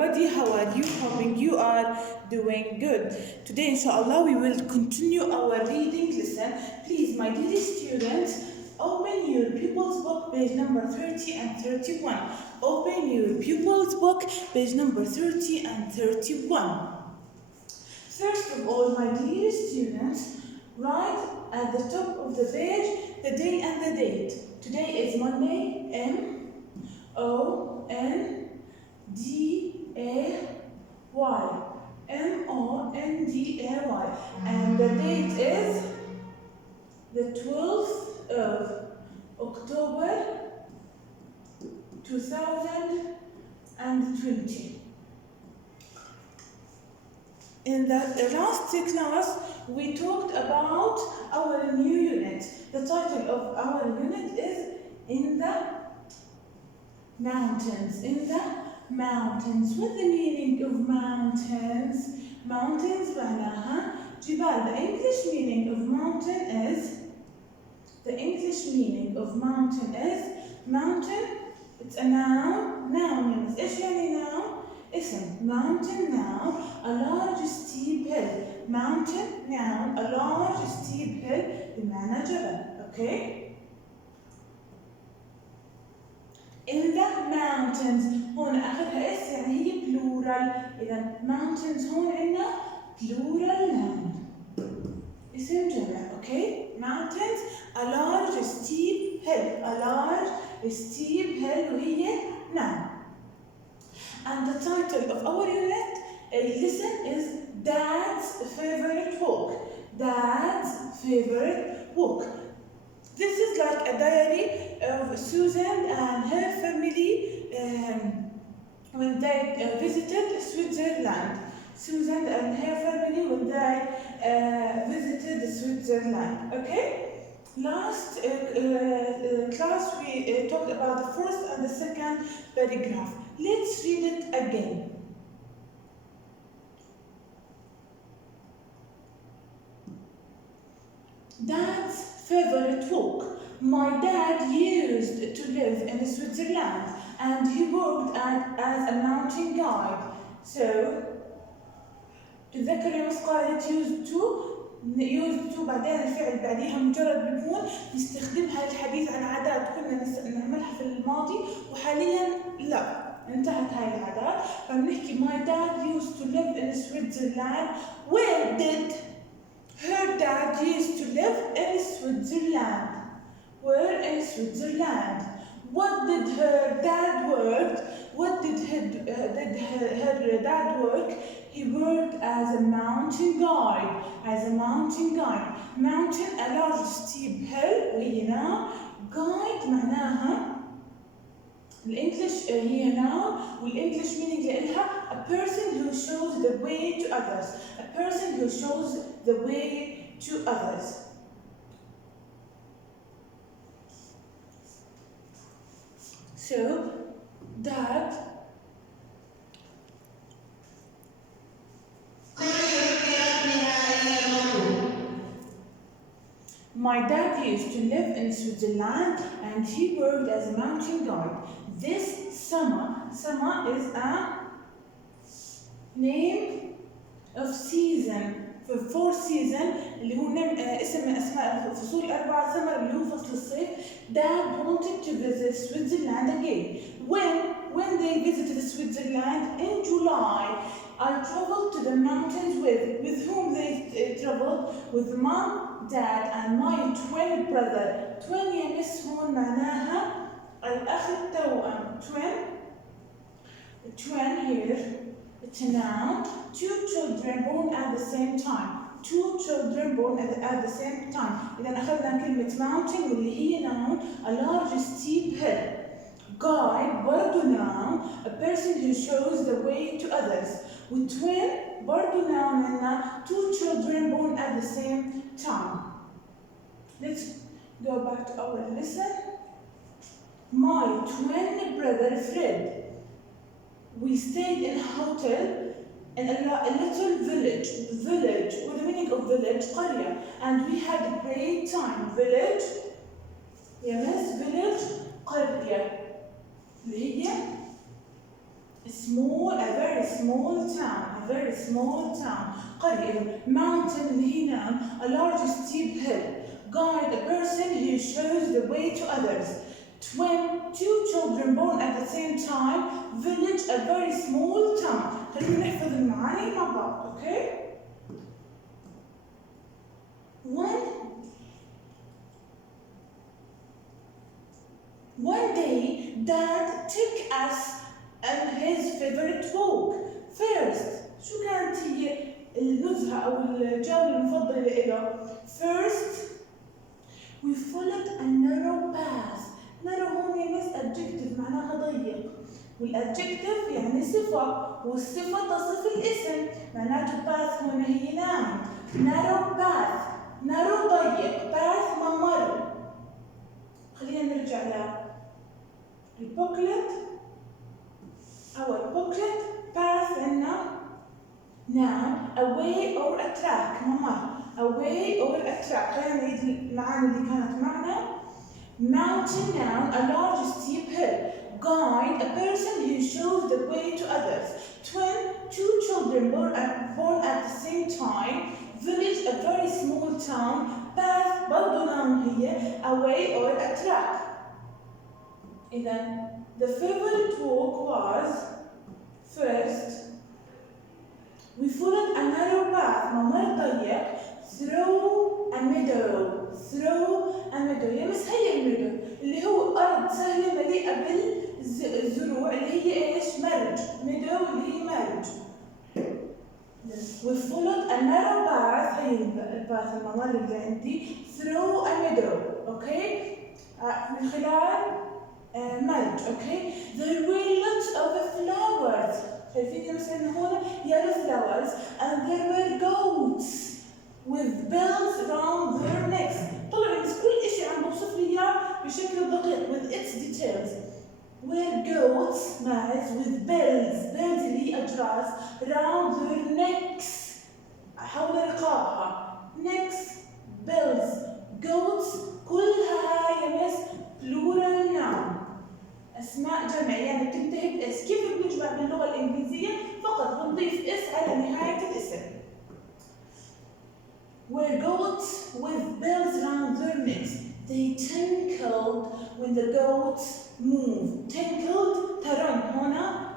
everybody, how are you? Hoping you are doing good. Today, inshallah, we will continue our reading lesson. Please, my dear students, open your pupils book, page number 30 and 31. Open your pupils book, page number 30 and 31. First of all, my dear students, write at the top of the page the day and the date. Today is Monday, M-O-N-D-A-Y. M-O-N-D-A-Y. And the date is the 12th of October 2020. In the last class, we talked about our new unit. The title of our unit is In the Mountains. In the mountains. What's the meaning of mountains? Mountains معناها جبال. The English meaning of mountain is mountain. It's a noun. Noun means إيش يعني noun؟ اسم. Mountain noun, a large steep hill. Mountain noun, a large steep hill بمعنى جبل. Okay? In the mountains. هون آخرها اس يعني هي plural. إذا mountains هون عندنا plural noun. اسم جمع. Okay? Mountains, a large steep hill. A large steep hill وهي noun. And the title of our unit lesson is Dad's Favorite Walk. Dad's Favorite Walk. This is like a diary of Susan and her family when they visited Switzerland. Susan and her family when they visited Switzerland. Okay? Last class we talked about the first and the second paragraph. Let's read it again. Dad's favorite walk. My dad used to live in Switzerland and he worked as a mountain guide. So, تتذكر يوم قالت used to بعدين الفعل بعديها مجرد بيكون نستخدمها للحديث عن عادات كنا نعملها في الماضي وحاليا لا. انتهت هاي العادات فبنحكي my dad used to live in Switzerland. Where did her dad used to live in Switzerland? Where in Switzerland? What did her dad work? What did her dad work? He worked as a mountain guide. As a mountain guide. Mountain a large steep hill وهي noun. Guide معناها الانجليش هي noun والانجليش meaning لها a person who shows the way to others. A person who shows the way to others. So, Dad My dad used to live in Switzerland and he worked as a mountain guide. This summer is a name of season. For fourth season اللي هو اسم من اسماء الفصول الاربعه summer اللي هو فصل الصيف. Dad wanted to visit Switzerland again. When they visited Switzerland in July, I traveled to the mountains with whom they traveled with Mom, Dad and my twin brother. Twin يا مس هون معناها الأخ التوأم. Twin here. It's a noun. Two children born at the same time. Two children born at the same time. إذا أخذنا كلمة mountain واللي هي noun a large steep hill. Guide برضو noun a person who shows the way to others. Twin برضو noun عندنا two children born at the same time. Let's go back to our lesson. My twin brother Fred. We stayed in a hotel in a little village. Village, what the meaning of village? قرية. And we had a great time. Village, yes, village, قرية. اللي هي a very small town, a very small town. قرية. Mountain اللي هي نعم. A large steep hill. Guide a person who shows the way to others. Two children born at the same time. Village, a very small town. خلينا نحفظ المعاني مع بعض. Okay? One day, Dad took us on his favorite walk. First, شو كانت هي النزهة أو الجولة المفضلة له؟ First, we followed a narrow path. narrow هون يمس adjective معناها ضيق. والadjective يعني صفة، والصفة تصف الاسم، معناته path هون هي نعم. narrow path. narrow ضيق، path ممر. خلينا نرجع البوكلت أو البوكلت. path عندنا نعم a way or a track ممر. a way or a track. خلينا نعيد المعاني اللي كانت معنا. mountain noun a large steep hill. Guide a person who shows the way to others. Two children born at the same time. Village a very small town. Path برضو noun هي a way or a track. إذا the favorite walk was first we followed a narrow path ممر ضيق through a meadow. يمس هي الميدو اللي هو أرض سهلة مليئة بالزروع اللي هي إيش؟ مرج. meadow اللي هي مرج. we followed a narrow path. هي الباث الممر اللي عندي through a meadow. أوكي؟ من خلال مرج. أوكي؟ there were lots of flowers. شايفين مثلا هون yellow flowers and there were goats with bells around their necks. طلع بس كل شيء عم بوصف لي اياه بشكل دقيق with its details. were goats ماعز with bells اللي هي أجراس around their necks حول رقابها. necks bells goats كلها هاي يمس plural noun أسماء جمع يعني بتنتهي بإس. كيف بنجمع باللغة الإنجليزية؟ فقط بنضيف إس على نهاية الاسم. were goats with bells around their necks. They tinkled when the goats moved. tinkled ترن هنا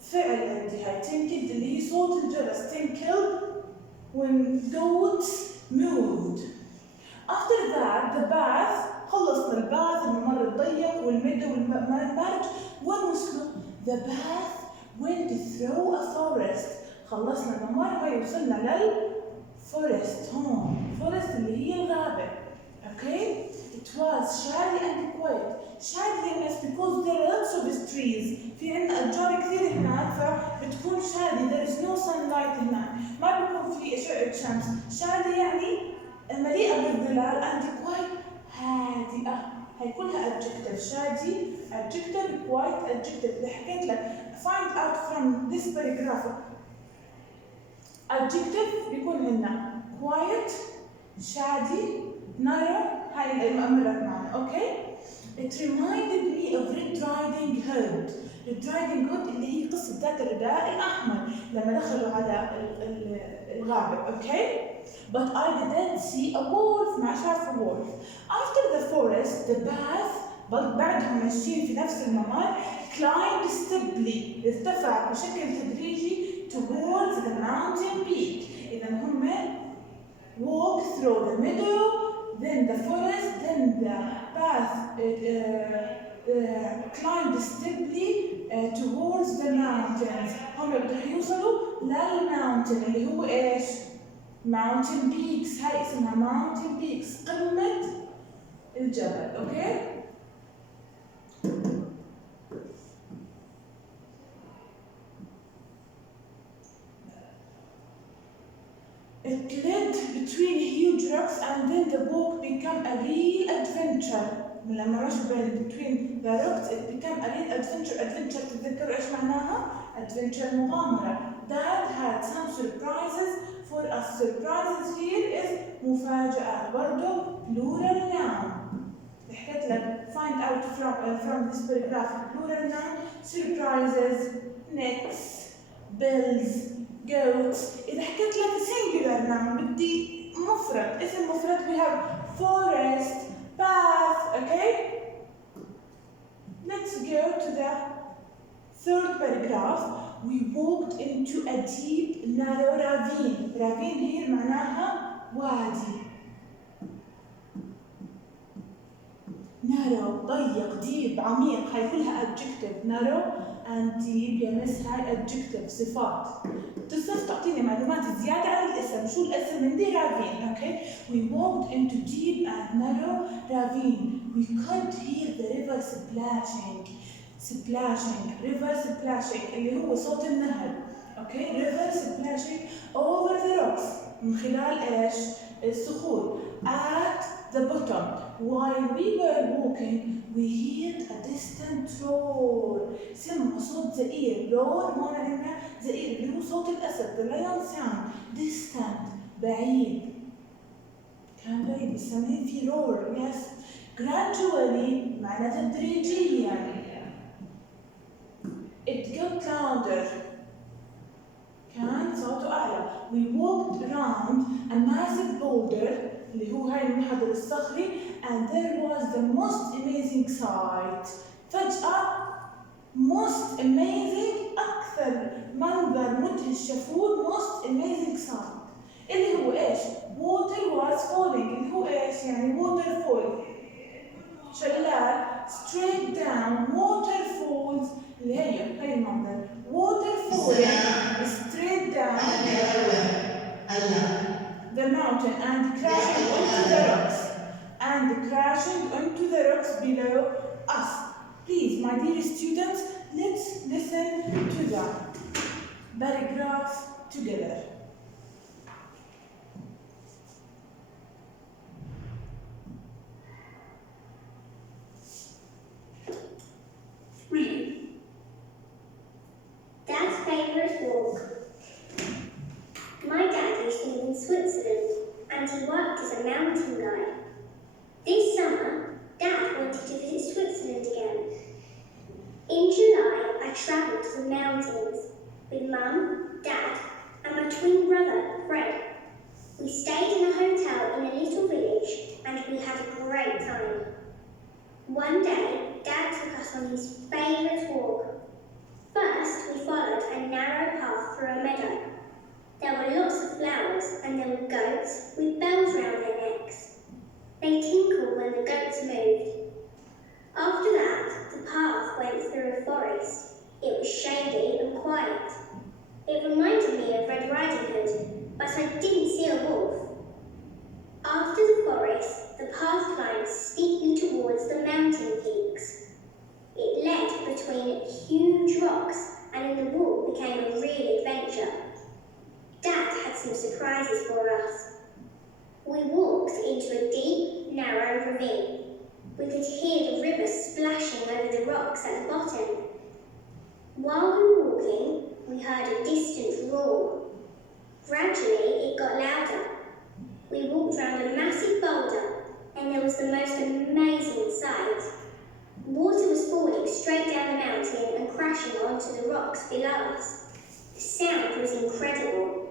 فعل عندي هاي tinkled اللي هي صوت الجرس. tinkled when goats moved. After that the bath. خلصنا الباث الممر الضيق والميدو والمرج. وين وصلوا؟ The path went through a forest. خلصنا الممر هاي وصلنا للفورست. هون forest اللي هي الغابة. Okay? It was shady and quiet. shady is because there are lots of trees. في عندنا أشجار كثير هناك فبتكون shady. There is no sunlight هناك. ما بيكون في أشعة شمس. shady يعني مليئة بالظلال and quiet هادئة. هي كلها adjective. shady adjective quiet adjective. اللي حكيت لك find out from this paragraph. adjective بيكون عندنا quiet shady narrow. هاي المؤملات معنا. اوكي. It reminded me of Red Riding Hood. Red Riding Hood اللي هي قصة ذات الرداء الأحمر لما دخلوا على الغابة. اوكي. But I didn't see a wolf. ما شاف wolf. After the forest, the path. بعدهم ماشيين في نفس الممر. Climbed steeply. ارتفع بشكل تدريجي towards the mountain peak. إذا هم walk through the meadow, then the forest, then the path climbed steeply towards the mountains. هم بدهم يوصلوا للماونتن اللي هو ايش؟ mountain peaks. هاي اسمها mountain peaks قمة الجبل. اوكي؟ It led between huge rocks and then the walk became a real adventure. لما مشوا بين between the rocks it became a real adventure. adventure تتذكروا ايش معناها؟ adventure مغامرة. Dad had some surprises for us. surprises here is مفاجآت. برضه plural noun. حكيت لك find out from this paragraph plural noun surprises, necks, bills, goats. إذا حكيت لك singular noun بدي مفرد، اسم مفرد we have forest, path, okay? Let's go to the third paragraph. We walked into a deep, narrow ravine. ravine هي معناها وادي. narrow ضيق، deep عميق، هاي كلها adjective. narrow and deep يمس هاي adjective صفات. تصف تعطيني معلومات زيادة عن الاسم. شو الاسم؟ عندي ravine. Okay. We walked into deep and narrow ravine. We could hear the river splashing. river splashing اللي هو صوت النهر. Okay. river splashing over the rocks من خلال ايش؟ الصخور. At the bottom. While we were walking, we heard a distant roar. سمع صوت زئير. roar هون عندنا زئير اللي هو صوت الأسد. The lion sound. distant بعيد. كان بعيد بنسميه في roar. Yes. gradually معناه تدريجيا. It got louder. كان صوته أعلى. We walked around a massive boulder اللي هو هاي المنحدر الصخري and there was the most amazing sight. فجأة most amazing أكثر منظر مدهش شافوه most amazing sight اللي هو إيش؟ water was falling اللي هو إيش؟ يعني waterfall شلال straight down waterfalls اللي هي المنظر waterfall straight down the mountain and crashing onto the rocks below us. Please, my dear students, let's listen to the paragraph together. Dad's favourite walk. My dad used to live in Switzerland and he worked as a mountain guide. This summer, Dad wanted to visit Switzerland again. In July, I travelled to the mountains with Mum, Dad and my twin brother, Fred. We stayed in a hotel in a little village and we had a great time. One day, Dad took us on his favourite walk. First, we followed a narrow path through a meadow. There were lots of flowers and there were goats with bells round their necks. They tinkled when the goats moved. After that, the path went through a forest. It was shady and quiet. It reminded me of Red Riding Hood, but I didn't see a wolf. After the forest, the path climbed steeply towards the mountain peaks. It led between huge rocks and in the walk became a real adventure. Dad had some surprises for us. We walked into a deep, narrow ravine. We could hear the river splashing over the rocks at the bottom. While we were walking, we heard a distant roar. Gradually, it got louder. We walked around a massive boulder, and there was the most amazing sight. Water was falling straight down the mountain and crashing onto the rocks below us. The sound was incredible.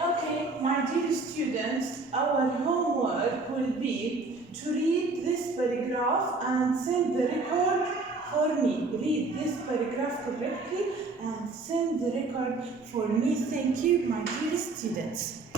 Okay, my dear students, our homework will be to read this paragraph and send the record for me. Read this paragraph correctly and send the record for me. Thank you, my dear students.